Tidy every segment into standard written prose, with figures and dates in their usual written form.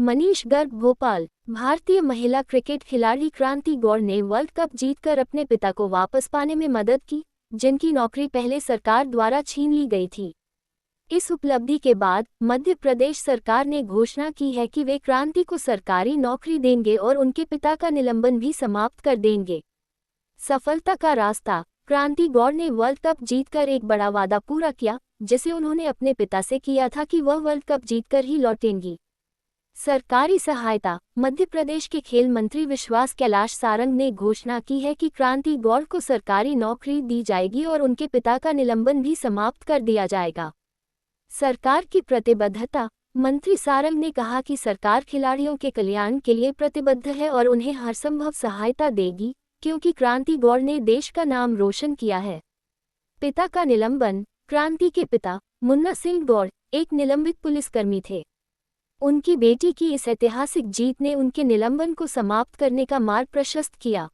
मनीष गर्ग भोपाल। भारतीय महिला क्रिकेट खिलाड़ी क्रांति गौड़ ने वर्ल्ड कप जीतकर अपने पिता को वापस पाने में मदद की, जिनकी नौकरी पहले सरकार द्वारा छीन ली गई थी। इस उपलब्धि के बाद मध्य प्रदेश सरकार ने घोषणा की है कि वे क्रांति को सरकारी नौकरी देंगे और उनके पिता का निलंबन भी समाप्त कर देंगे। सफलता का रास्ता। क्रांति गौड़ ने वर्ल्ड कप जीतकर एक बड़ा वादा पूरा किया, जिसे उन्होंने अपने पिता से किया था कि वह वर्ल्ड कप जीतकर ही लौटेंगी। सरकारी सहायता। मध्य प्रदेश के खेल मंत्री विश्वास कैलाश सारंग ने घोषणा की है कि क्रांति गौड़ को सरकारी नौकरी दी जाएगी और उनके पिता का निलंबन भी समाप्त कर दिया जाएगा। सरकार की प्रतिबद्धता। मंत्री सारंग ने कहा कि सरकार खिलाड़ियों के कल्याण के लिए प्रतिबद्ध है और उन्हें हरसंभव सहायता देगी, क्योंकि क्रांति गौड़ ने देश का नाम रोशन किया है। पिता का निलंबन। क्रांति के पिता मुन्ना सिंह गौड़ एक निलंबित पुलिसकर्मी थे। उनकी बेटी की इस ऐतिहासिक जीत ने उनके निलंबन को समाप्त करने का मार्ग प्रशस्त किया।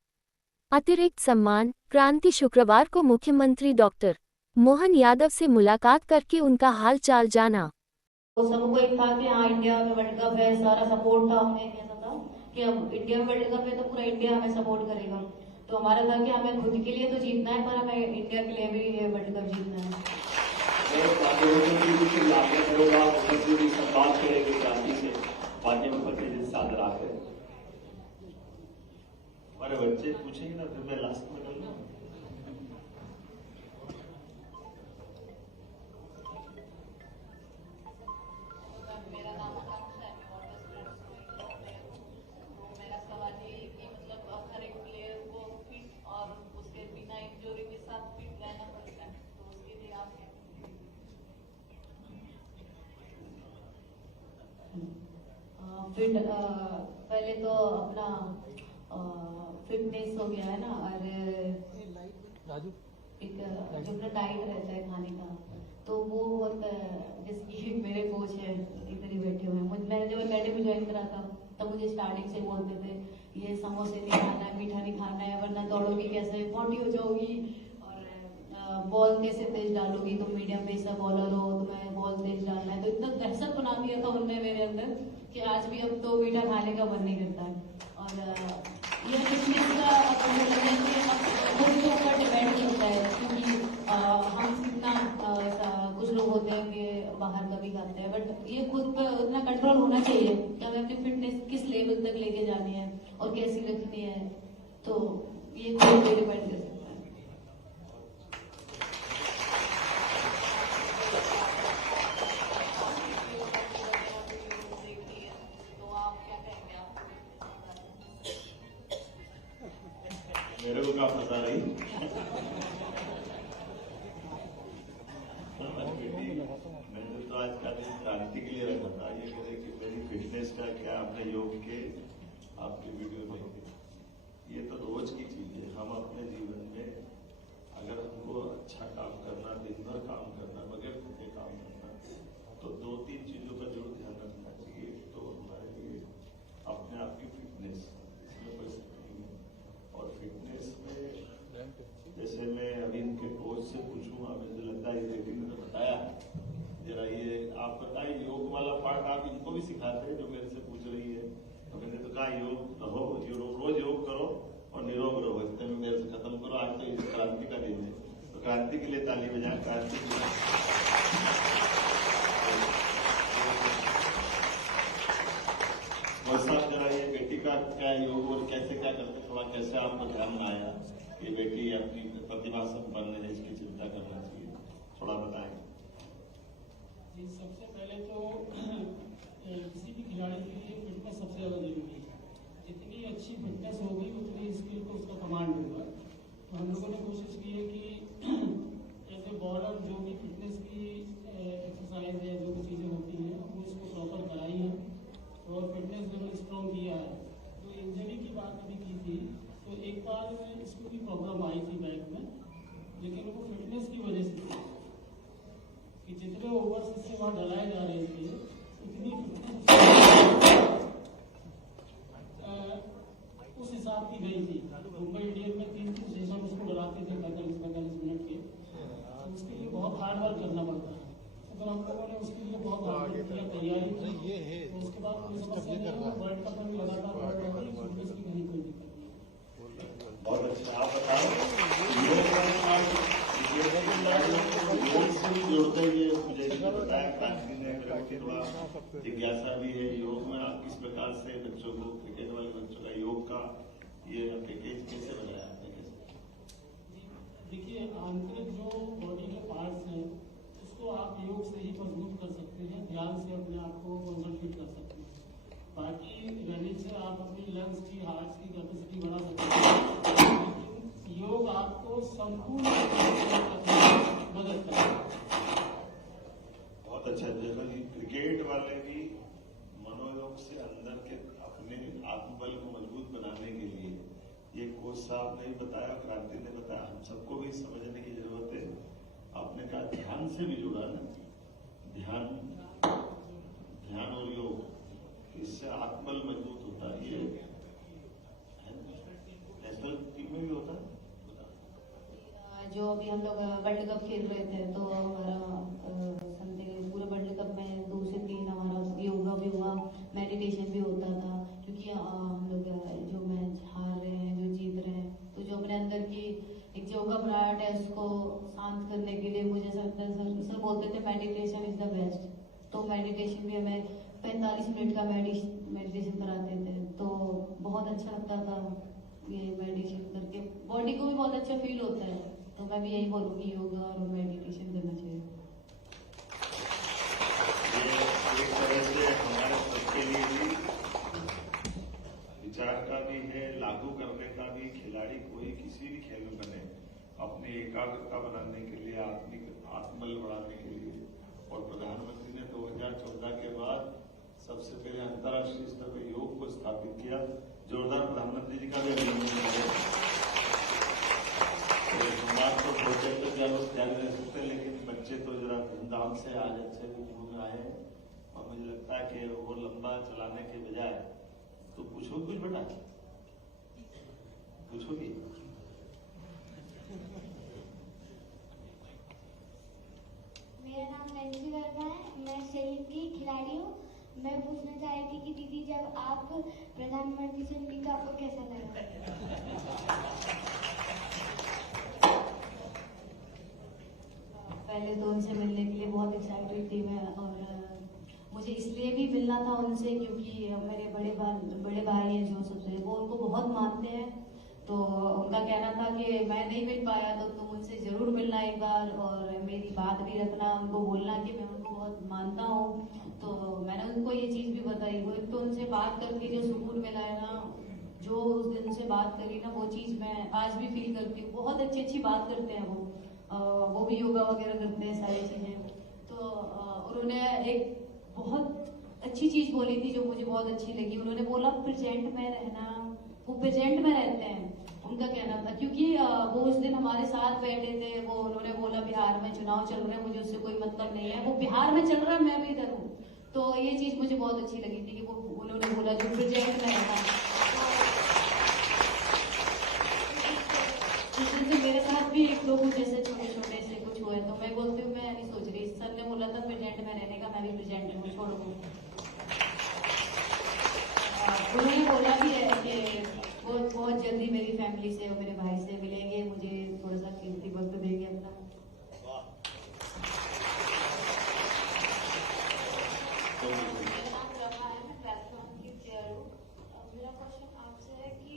अतिरिक्त सम्मान। क्रांति शुक्रवार को मुख्यमंत्री डॉक्टर मोहन यादव से मुलाकात करके उनका हाल चाल जाना। तो सबको एक था कि हाँ इंडिया में वर्ल्ड कप है, सारा सपोर्ट था, हमें ऐसा था कि अब इंडिया में वर्ल्ड कप है तो पूरा इंडिया हमें सपोर्ट करेगा। तो हमारा था कि हमें खुद के लिए तो जीतना है, पर हमें इंडिया के लिए भी वर्ल्ड कप जीतना है। हमारे बच्चे पूछेंगे ना, फिर मैं लास्ट में कर लूँ। फिट पहले तो अपना फिटनेस हो गया है ना, और एक जो अपना डाइट रहता है खाने का, तो वो बहुत जिसकी मेरे कोच है इधर ही बैठे हुए हैं। मैंने जब अकेडमी ज्वाइन करा था तब मुझे स्टार्टिंग से बोलते थे ये समोसे नहीं खाना है, मीठा नहीं खाना है, वरना दौड़ोगी कैसे, मोटी हो जाओगी, और बॉल कैसे तेज डालोगी, तुम मीडियम पेस का बॉलर हो, तुम्हें बॉल तेज डालना है। तो इतना दहशत बना दिया था उनने मेरे अंदर कि आज भी अब तो मीठा खाने का मन नहीं करता है। और ये फिटनेस का खुद के ऊपर डिपेंड करता है, क्योंकि हम कितना कुछ लोग होते हैं कि बाहर का भी खाते हैं, बट ये खुद पर उतना कंट्रोल होना चाहिए कि हमें अपनी फिटनेस किस लेवल तक लेके जानी है और कैसी रखनी है, तो ये खुद पे डिपेंड कर सकता है। मेरे को क्या पता नहीं। मैंने तो आज का दिन क्रांति के लिए रखा था, ये कह रहे कि मेरी फिटनेस का क्या, आपने योग के आपकी वीडियो देखी, ये तो रोज की चीज है। हम अपने जीवन में अगर हमको अच्छा काम करना, दिन भर काम करना, बगैर थके काम करना, तो 2-3 चीजों का जरूर ध्यान रखना चाहिए। तो हमारे लिए अपने आप की फिटनेस, इसमें कोई शक नहीं है। और फिटनेस में जैसे मैं अभी इनके कोच से पूछूंगा, मुझे लगता है ये बेटी ने तो बताया है, जरा ये आप बताइए योग वाला पार्ट आप इनको भी सिखाते हैं जो मेरे से पूछ रही है। तो मैंने तो कहा योग रहो, रोज योग करो और निरोग रहो, इतने में मेरे से खत्म करो। आज तो इस क्रांति का दिन है, तो क्रांति के लिए ताली बजाएं। क्रांति के लिए साहब जरा ये बेटी का क्या योग और कैसे क्या करते, थोड़ा कैसे आपको ध्यान में आया ये बेटी अपनी प्रतिभा संपन्न है, इसकी चिंता करना चाहिए, थोड़ा बताएं। जी, सबसे पहले तो किसी भी खिलाड़ी के लिए फिटनेस सबसे ज्यादा जरूरी है। जितनी अच्छी फिटनेस होगी उतनी स्किल को उसका कमांड होगा। तो हम लोगों ने कोशिश की है कि एज ए बॉलर जो भी फिटनेस की एक्सरसाइज है, जो भी चीजें होती हैं, वो इसको प्रॉपर कराई है और फिटनेस लेवल स्ट्रॉन्ग किया है। तो इंजरी की बात अभी की थी, तो एक बार इसको भी प्रॉब्लम आई थी बैक में, लेकिन वो फिटनेस की वजह से थी कि जितने ओवर्स इससे वहाँ डलाए जा रहे थे उतनी फिटनेस उस हिसाब की गई थी। मुंबई इंडियन में 3 सेशन उसको डलाते थे 45 मिनट के, तो उसके लिए बहुत हार्ड वर्क करना पड़ता है। अगर हम लोगों ने उसके लिए बहुत हार्ड वर्क किया, तैयारी की, तो उसके बाद कोई समस्या देखिए आंतरिक जो बॉडी के पार्ट्स हैं उसको आप योग से ही मजबूत कर सकते हैं, ध्यान से अपने आप को कंसंट्रेट कर सकते हैं। बाकी रनिंग से आप अपनी लंग्स की, हार्ट की कैपेसिटी बढ़ा सकते हैं, लेकिन योग आपको संपूर्ण मदद करेगा। बहुत अच्छा। जैसा कि क्रिकेट वाले भी मनोयोग से अंदर के अपने आत्मबल को मजबूत बनाने के लिए, ये कोच साहब ने भी बताया, क्रांति ने बताया, हम सबको भी समझने की जरूरत है। आपने कहा ध्यान से भी जुड़ा ना, ध्यान और योग, इससे आत्मबल मजबूत होता है। ये नेशनल टीम में भी होता है। जो अभी हम लोग वर्ल्ड कप खेल रहे थे तो हमारा समथिंग पूरे वर्ल्ड कप में 2 से 3 हमारा योगा भी हुआ, मेडिटेशन भी होता था, क्योंकि हम लोग जो मैच हार रहे हैं, जो जीत रहे हैं, तो जो अपने अंदर की एक जो घबराहट है उसको शांत करने के लिए मुझे सर बोलते थे मेडिटेशन इज द बेस्ट। तो मेडिटेशन भी हमें 45 मिनट का मेडिटेशन कराते थे, तो बहुत अच्छा लगता था ये मेडिटेशन करके, बॉडी को भी बहुत अच्छा फील होता है। तो मैं भी यही बोलूँगी योगा और मेडिटेशन करना चाहिए। ये एक तरह से हमारे सबके लिए भी विचार का भी है, लागू करने का भी। खिलाड़ी कोई किसी भी खेल में बने, अपनी एकाग्रता बनाने के लिए, आत्मबल बढ़ाने के लिए। और प्रधानमंत्री ने 2014 के बाद सबसे पहले अंतर्राष्ट्रीय स्तर पर योग को स्थापित किया। जोरदार प्रधानमंत्री जी का भी अभिनंदन करें। सोमवार को भोजन तो क्या लोग त्याग रह सकते हैं, लेकिन बच्चे तो जरा धूमधाम से आज अच्छे मूड में आए हैं। और मुझे लगता है कि वो लंबा चलाने के बजाय तो पूछो कुछ बेटा, पूछोगी? मेरा नाम नैन्सी वर्मा है, मैं शरीर की खिलाड़ी हूँ। मैं पूछना चाह रही थी कि दीदी जब आप प्रधानमंत्री से मिली तो आपको कैसा लगा? पहले तो उनसे मिलने के लिए बहुत एक्साइटेड थी मैं, और मुझे इसलिए भी मिलना था उनसे क्योंकि मेरे बड़े भाई हैं जो सबसे, वो उनको बहुत मानते हैं। तो उनका कहना था कि मैं नहीं मिल पाया तो तुम उनसे जरूर मिलना एक बार, और मेरी बात भी रखना, उनको बोलना कि मैं उनको बहुत मानता हूँ। तो मैंने उनको ये चीज़ भी बताई। वो एक तो उनसे बात करके जो सुकून मिला है ना, जो उस दिन से बात करी ना, वो चीज़ मैं आज भी फील करती हूँ। बहुत अच्छी बात करते हैं वो भी योगा वगैरह करते हैं, सारी चीज़ें। तो उन्होंने एक बहुत अच्छी चीज़ बोली थी जो मुझे बहुत अच्छी लगी। उन्होंने बोला प्रेजेंट में रहना, वो प्रेजेंट में रहते हैं, उनका कहना था। क्योंकि वो उस दिन हमारे साथ बैठे थे, वो उन्होंने बोला बिहार में चुनाव चल रहे हैं, मुझे उससे कोई मतलब नहीं है, वो बिहार में चल रहा है, मैं भी इधर हूँ। तो ये चीज़ मुझे बहुत अच्छी लगी थी कि वो उन्होंने बोला जो प्रेजेंट में रहना। तो मेरे साथ भी एक दो कुछ ऐसे छोटे से कुछ हुए, तो मैं बोलती हूँ मैं नहीं सोच रही। सर ने बोला था प्रेजेंट में रहने का, मैं भी प्रेजेंट में छोड़ दूँ। उन्होंने बोला भी है कि वो बहुत जल्दी मेरी फैमिली से और मेरे भाई से मिलेंगे, मुझे थोड़ा सा कीमती वक्त देंगे अपना। मेरा नाम रमा है, मैं प्लेटफॉर्म की चेयर हूँ। मेरा क्वेश्चन आपसे है कि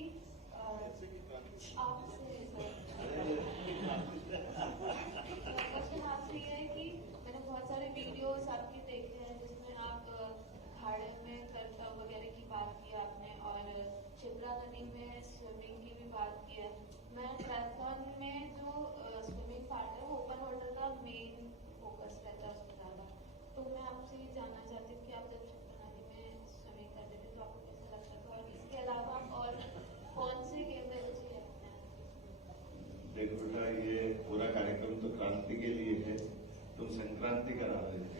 क्वेश्चन आपसे ये है कि मैंने बहुत सारे वीडियोस आपके देखे हैं जिसमें आप अखाड़े में कर्तव्य वगैरह की बात की आपने, और शिप्रा नदी में स्विमिंग की भी बात की है। मैं ट्रायथलॉन में जो स्विमिंग पार्ट है वो ओपन वाटर का मेन फोकस रहता है उसमें ज़्यादा। तो मैं आपसे ये जानना चाहती हूँ कि आप जब शिप्रा नदी में स्विमिंग करते थे तो आपको कैसा लगता था, और इसके अलावा और कौन से गेम में रुचि है? देखो बेटा, ये पूरा कार्यक्रम तो क्रांति के लिए है, तुम संक्रांति करा रहे थे।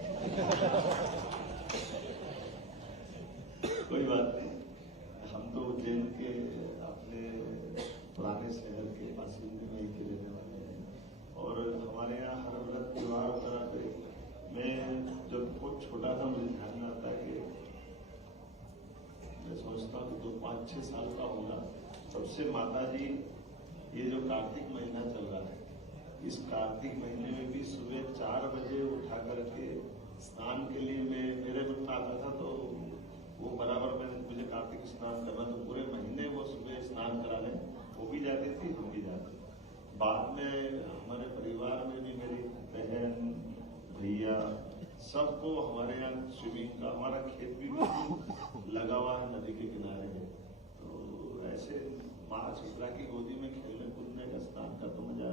कोई बात नहीं, हम तो उज्जैन के अपने पुराने शहर के बासिंदे वहीं के रहने वाले हैं, और हमारे यहाँ हर व्रत त्योहार वगैरह पे मैं जब बहुत छोटा था मुझे ध्यान में आता है कि मैं सोचता हूँ कि 5-6 साल का होगा, सबसे माता जी ये जो कार्तिक महीना चल रहा है, इस कार्तिक महीने में भी सुबह 4 बजे उठा करके स्नान के लिए मेरे मन में आता था। तो वो बराबर में मुझे कार्तिक स्नान करना, तो पूरे महीने वो सुबह स्नान कराने वो भी जाती थी, हम भी जाते। बाद में भैया सबको हमारे यहाँ स्विमिंग का, हमारा खेत भी बिल्कुल लगा हुआ है, नदी के किनारे है। तो ऐसे माँ चित्रा की गोदी में खेलने कूदने का, स्नान का तो मजा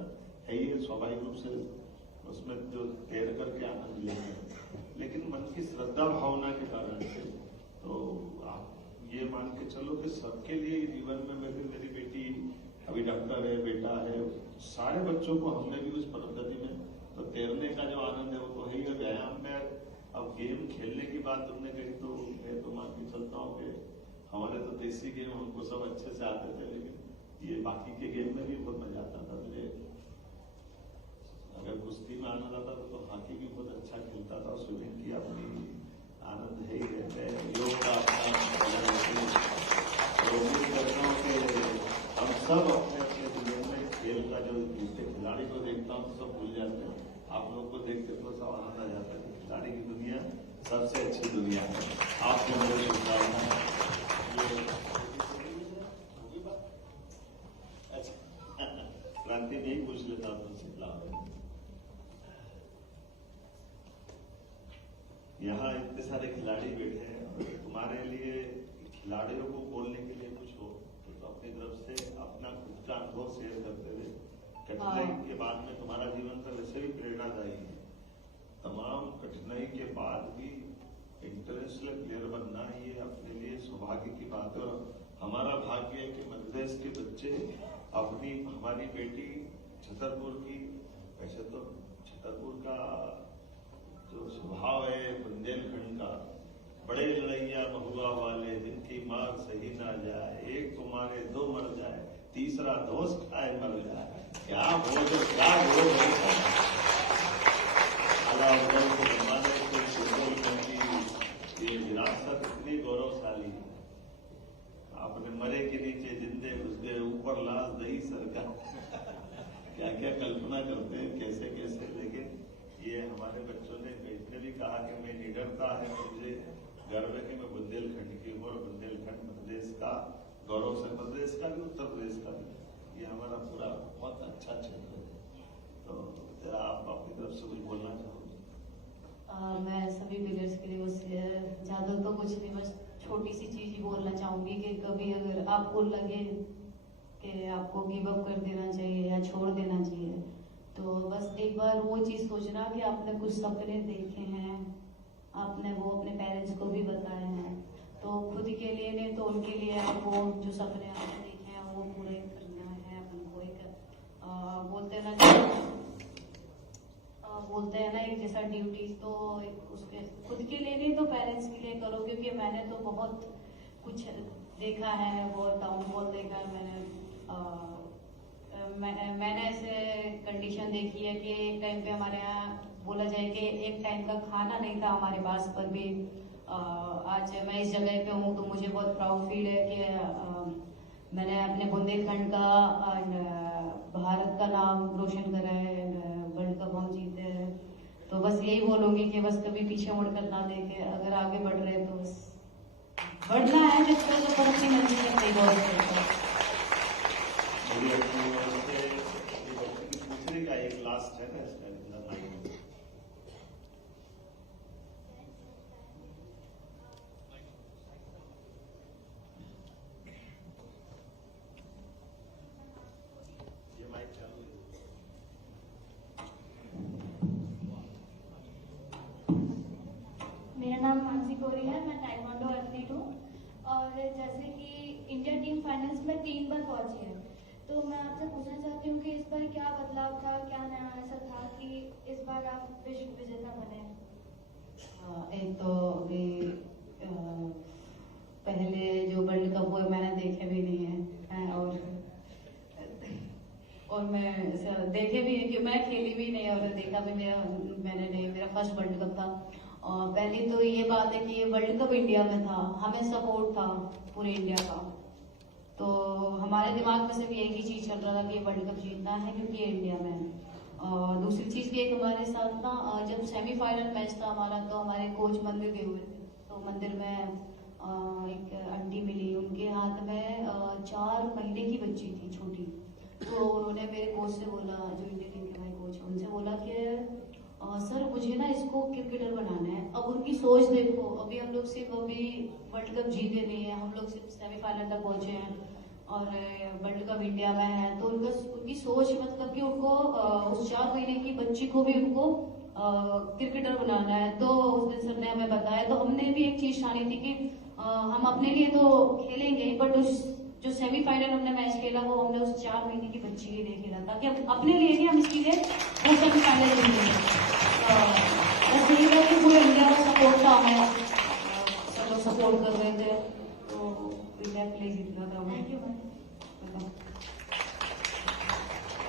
है ही है, स्वाभाविक रूप से उसमें जो तैर करके आनंद लेते हैं। लेकिन मन की श्रद्धा भावना के कारण से तो आप ये मान के चलो कि सबके लिए जीवन में मेरी बेटी अभी डॉक्टर है, बेटा है, सारे बच्चों को हमने भी उस पद्धति में तो तैरने का जो आनंद है वो तो है ही है। व्यायाम में अब गेम खेलने की बात तुमने कही तो मैं तो मान के चलता हूँ कि हमारे तो देसी गेम हमको सब अच्छे से आते थे, लेकिन ये बाकी के गेम में भी बहुत मजा आता था मुझे। अगर कुश्ती में आनंद आता था तो हॉकी भी बहुत अच्छा खेलता था। स्विमिंग की अपनी आनंद है ही है। योग का उम्मीद करता हूँ कि हम सब अपने अपने जीवन में खेल का जो दूसरे खिलाड़ी को देखता हूँ तो सब भूल जाते हैं। आप लोग को देखते तो सब आनंद आ जाता है। खिलाड़ी की दुनिया सबसे अच्छी दुनिया है। आपको मेरे शुभकामनाएं। क्रांति नहीं पूछ लेता तुमसे। यहाँ इतने सारे खिलाड़ी बैठे हैं और तुम्हारे लिए खिलाड़ियों को बोलने के लिए कुछ हो तो अपनी तरफ से अपना खुद का अनुभव शेयर करते हुए। कठिनाई के बाद में तुम्हारा जीवन तो वैसे भी प्रेरणादायी है। तमाम कठिनाई के बाद भी इंटरनेशनल प्लेयर बनना ये अपने लिए सौभाग्य की बात है। हमारा भाग्य है कि मध्य प्रदेश के बच्चे अपनी, हमारी बेटी छतरपुर की, वैसे तो छतरपुर का जो स्वभाव है बुंदेलखंड का, बड़े लड़ैया महुआ वाले जिनकी मार सही ना जाए, एक तो मारे दो मर जाए, तीसरा दोस्त खाए मर जाए। क्या बोल क्या बोल ये विरासत इतनी गौरवशाली। आपने मरे के नीचे जिंदे घुसदे ऊपर लाश दही सरकार क्या क्या कल्पना करते हैं, कैसे कैसे। लेकिन ये हमारे बच्चों ने भी कहा कि मैं निडरता है, मुझे गर्व है कि मैं बुंदेलखंड की हूँ और बुंदेलखंड मध्य प्रदेश का गौरव से, मध्य प्रदेश का भी, उत्तर प्रदेश का भी, ये हमारा पूरा बहुत अच्छा क्षेत्र है। तो जरा आप अपनी तरफ से कुछ बोलना चाहोगे? मैं सभी बिगर्स के लिए उससे ज्यादा तो कुछ नहीं, बस छोटी सी चीज ही बोलना चाहूंगी कि कभी अगर आपको लगे कि आपको गिव अप कर देना चाहिए या छोड़ देना चाहिए तो बस एक बार वो चीज सोचना कि आपने कुछ सपने देखे हैं, आपने वो अपने पेरेंट्स को भी बताए हैं, तो खुद के लिए नहीं तो उनके लिए आपको जो सपने आपने देखे हैं वो पूरे करना है। अपन को एक बोलते हैं ना एक जैसा ड्यूटीज, तो उसके खुद के लिए नहीं तो पेरेंट्स के लिए करो। क्योंकि मैंने तो बहुत कुछ देखा है, बहुत डाउनफॉल देखा है मैंने ऐसे कंडीशन देखी है कि एक टाइम पे हमारे यहाँ बोला जाए कि एक टाइम का खाना नहीं था हमारे पास, पर भी आज मैं इस जगह पे हूँ तो मुझे बहुत प्राउड फील है कि मैंने अपने बुंदेलखंड का भारत का नाम रोशन करा है, वर्ल्ड कप हम जीते हैं। तो बस यही बोलूंगी कि बस कभी पीछे मुड़कर ना देखे, अगर आगे बढ़ रहे तो बस बढ़ना है, जिसको तो अपनी मंजिल तक नहीं पहुंच। दूसरे का एक लास्ट है ना इसका माइक। ये माइक चालू है। मेरा नाम मानसी कोरी है, मैं ताइक्वांडो एथलीट हूँ और जैसे कि इंडिया टीम फाइनल्स में 3 बार पहुंची है, तो मैं आपसे पूछना चाहती हूँ कि इस बार क्या बदलाव था, क्या नया ऐसा था कि इस बार आप विश्व विजेता बने? एक तो अभी पहले जो वर्ल्ड कप हुए मैंने देखे भी नहीं है और मैं देखे भी नहीं कि मैं खेली भी नहीं और देखा भी मैंने नहीं। मेरा फर्स्ट वर्ल्ड कप था। और पहली तो ये बात है कि ये वर्ल्ड कप इंडिया में था, हमें सपोर्ट था पूरे इंडिया का, तो हमारे दिमाग में सिर्फ एक ही चीज चल रहा था कि वर्ल्ड कप जीतना है क्योंकि इंडिया में। और दूसरी चीज भी एक हमारे साथ था, जब सेमीफाइनल मैच था हमारा तो हमारे कोच मंदिर गए हुए थे, तो मंदिर में एक आंटी मिली, उनके हाथ में 4 महीने की बच्ची थी छोटी, तो उन्होंने मेरे कोच से बोला, जो इंडियन टीम के हमारे कोच, उनसे बोला कि सर मुझे ना इसको क्रिकेटर बनाना है। अब उनकी सोच देखो, अभी हम लोग सिर्फ अभी वर्ल्ड कप जीते नहीं है, हम लोग सिर्फ सेमीफाइनल तक पहुंचे हैं और वर्ल्ड कप इंडिया में है। तो उनकी सोच मतलब कि उनको उस 4 महीने की बच्ची को भी उनको क्रिकेटर बनाना है। तो उस दिन सर ने हमें बताया, तो हमने भी एक चीज ठानी थी कि हम अपने लिए तो खेलेंगे, बट उस जो सेमीफाइनल हमने मैच खेला वो हमने उस 4 महीने की बच्ची के लिए खेला, ताकि हम अपने लिए नहीं, हम इसके लिए वो सेमीफाइनल जीतेंगे। बस यही था कि पूरे इंडिया का सपोर्ट था, हमें सब लोग सपोर्ट कर रहे थे, तो इंडिया के लिए जीतना था हमें।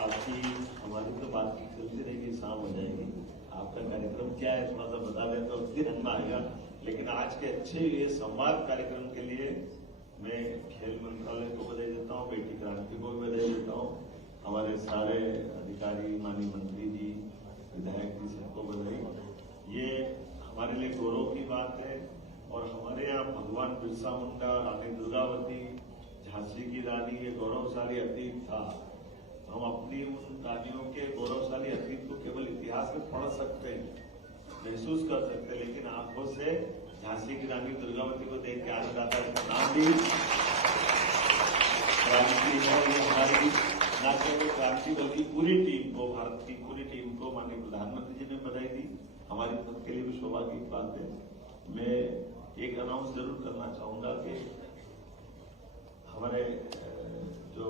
आपकी हमारी तो बात चलती रहेगी, शाम हो जाएगी। आपका कार्यक्रम क्या है थोड़ा सा बता दें तो फिर हम आएगा। लेकिन आज के अच्छे ये संवाद कार्यक्रम के लिए मैं खेल मंत्रालय को बधाई देता हूँ, बेटी क्रांति को भी बधाई देता हूँ, हमारे सारे अधिकारी, माननीय मंत्री जी, विधायक जी, सबको बधाई। ये हमारे लिए गौरव की बात है। और हमारे यहाँ भगवान बिरसा मुंडा, रानी दुर्गावती, झांसी की रानी, ये गौरवशाली अतीत था। हम अपनी उन रानियों के गौरवशाली अतीत को केवल इतिहास में पढ़ सकते हैं, महसूस कर सकते हैं, लेकिन आंखों से झांसी की रानी दुर्गावती को देख के आज आता है। नाम भी क्रांति है। ये हमारी न केवल क्रांति बल्कि पूरी टीम को, भारत की पूरी टीम को माननीय प्रधानमंत्री जी ने बधाई दी। हमारी सबके लिए भी सौभाग्य की बात है। मैं एक अनाउंस जरूर करना चाहूंगा कि हमारे जो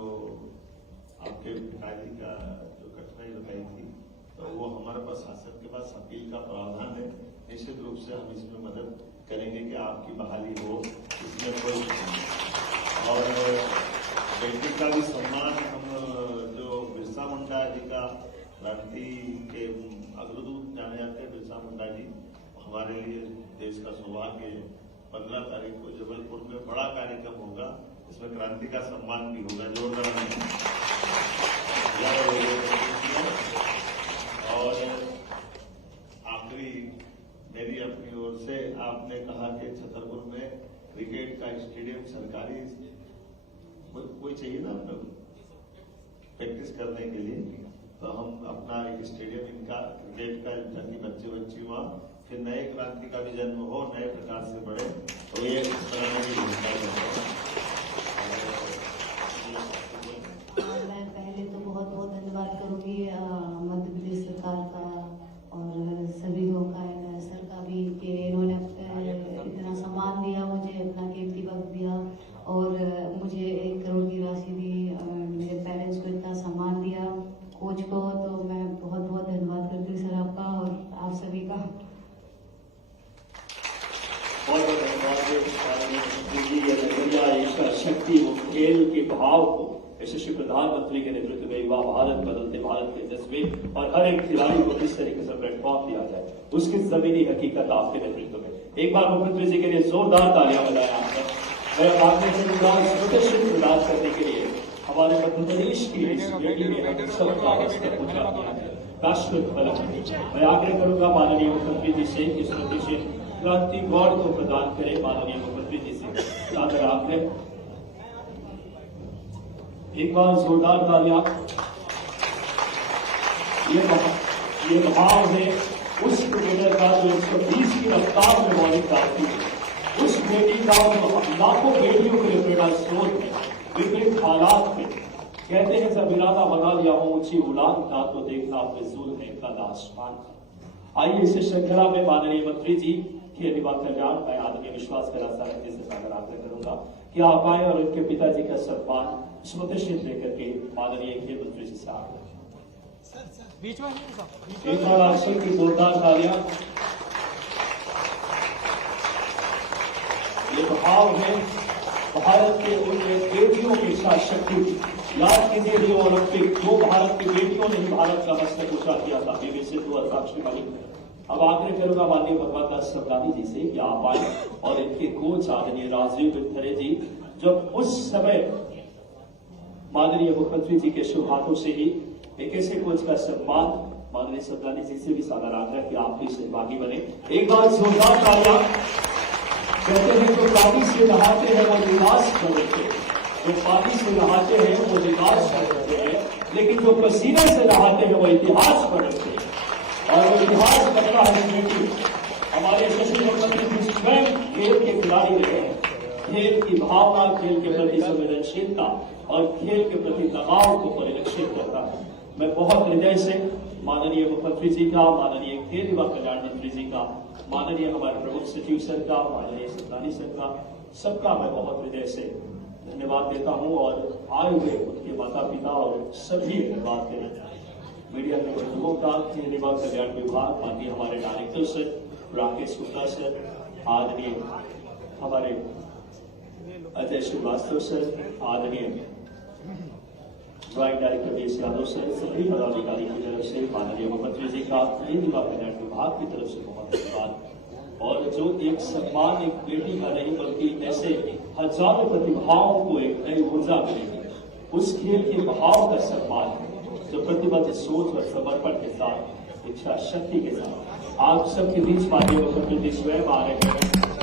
आपके पिताजी का जो कठिनाई बताई थी, तो वो हमारे पास शासन के पास अपील का प्रावधान है। निश्चित रूप से हम इसमें मदद करेंगे कि आपकी बहाली हो, इसमें कोई। और बेटी का भी सम्मान हम जो बिरसा मुंडा जी का, क्रांति के अग्रदूत जाने जाते हैं बिरसा मुंडा जी, हमारे लिए देश का सौभाग्य है। 15 तारीख को जबलपुर में बड़ा कार्यक्रम होगा, इसमें क्रांति का सम्मान भी होगा, जोरदार। और आखिरी मेरी अपनी ओर से, आपने कहा कि छतरपुर में क्रिकेट का स्टेडियम सरकारी कोई चाहिए ना अपने प्रैक्टिस करने के लिए, तो हम अपना एक स्टेडियम इनका क्रिकेट का, ताकि बच्चे बच्ची वहाँ फिर नए क्रांति का भी जन्म हो, नए प्रकार से बढ़े, तो ये बनाने की भूमिका है। मैं पहले तो बहुत बहुत धन्यवाद करूंगी मध्य प्रदेश सरकार का और सभी लोगों का, सर का भी, कि इन्होंने इतना सम्मान दिया मुझे, अपना कीमती वक्त दिया और मुझे 1 करोड़ की राशि दी, मेरे पेरेंट्स को इतना सम्मान दिया, कोच को, तो मैं बहुत बहुत धन्यवाद करती हूँ सर आपका और आप सभी का। बहुत बहुत धन्यवाद। शक्ति, वो खेल के भाव को यशस्वी प्रधानमंत्री के नेतृत्व में युवा भारत, बदलते भारत के जज्बे और हर एक खिलाड़ी को किस तरीके से प्लेटफॉर्म दिया जाए, उसकी जमीनी हकीकत आपके नेतृत्व में। एक बार मुख्यमंत्री जी के लिए जोरदार तालियां बजाएं आपने। मैं आपने स्वतंत्र प्रदान करने के लिए हमारे मध्य प्रदेश की राष्ट्र फलक मैं आग्रह करूंगा माननीय मुख्यमंत्री जी से कि स्वतंत्र क्रांति गौर को प्रदान करें। माननीय मुख्यमंत्री जी से सादर आग्रह, एक बार जोरदार तालियां। ये भाव है उस क्रिकेटर का जो 120 की रफ्तार में बॉलिंग करती है, उस बेटी का जो लाखों बेटियों के लिए प्रेरणा स्रोत है विपरीत हालात में। कहते हैं जब इरादा बना लिया हो ऊंची उड़ान का, तो देखना फिजूल है कल आसमान। आइए इस श्रृंखला में माननीय मंत्री जी खेल युवा कल्याण, मैं आदरणीय विश्वास करा सारथी से सागर आग्रह करूंगा कि आप आए और उनके पिताजी का सम्मान स्मृतिचिन्ह लेकर के माननीय खेल मंत्री जी से आग्रह। एक बार आप सबकी जोरदार तालियां। ये भाव है भारत के उन बेटियों की इच्छा शक्ति। याद कीजिए रियो ओलंपिक, जो भारत की बेटियों ने ही भारत का मस्तक ऊंचा किया था, पीवी सिंधु और साक्षी मलिक। अब आग्रह करूंगा माननीय भगवत दास सबलानी जी से कि आप आए और इनके कोच आदरणीय राजीव विथरे जी, जब उस समय माननीय मुख्यमंत्री जी के शुभ हाथों से ही एक ऐसे कोच का सम्मान माननीय सबलानी जी से भी सादर आग्रह कि आप भी सहभागी बने। एक बार जोरदार तालियां। कहते हैं जो पानी से नहाते हैं वो निवास बदलते हैं, जो पानी से नहाते हैं वो निवास बदलते हैं, लेकिन जो पसीने से नहाते हैं वो इतिहास बदलते हैं। और वो इतिहास बनता है बेटी। हमारे शशि मुख्यमंत्री जी स्वयं खेल के खिलाड़ी रहे हैं। खेल की भावना, खेल के प्रति संवेदनशीलता और खेल के प्रति लगाव को परिलक्षित करता है। मैं बहुत हृदय से माननीय मुख्यमंत्री जी का, माननीय खेल युवा कल्याण मंत्री जी का, माननीय हमारे प्रमुख सचिव सर का, माननीय सत्तानी सर का, सबका मैं बहुत हृदय से धन्यवाद देता हूं। और आए हुए उनके माता पिता और सभी धन्यवाद देना चाहिए। मीडिया के बंधुओं का, खेल युवा कल्याण विभाग, माननीय हमारे director sir Rakesh Gupta sir, आदरणीय हमारे अजय श्रीवास्तव सर, आदरणीय joint director BS Yadav sir, सभी पदाधिकारी की तरफ से माननीय मुख्यमंत्री जी का खेल युवा कल्याण विभाग की तरफ से बहुत धन्यवाद। और जो एक सम्मान एक बेटी का नहीं बल्कि ऐसे हजारों प्रतिभाओं को एक नई ऊर्जा मिलेगी, उस खेल के भाव का सम्मान जो प्रतिबद्ध सोच और समर्पण के साथ, इच्छा शक्ति के साथ आप सबके बीच माननीय मुख्यमंत्री जी स्वयं आ रहे हैं।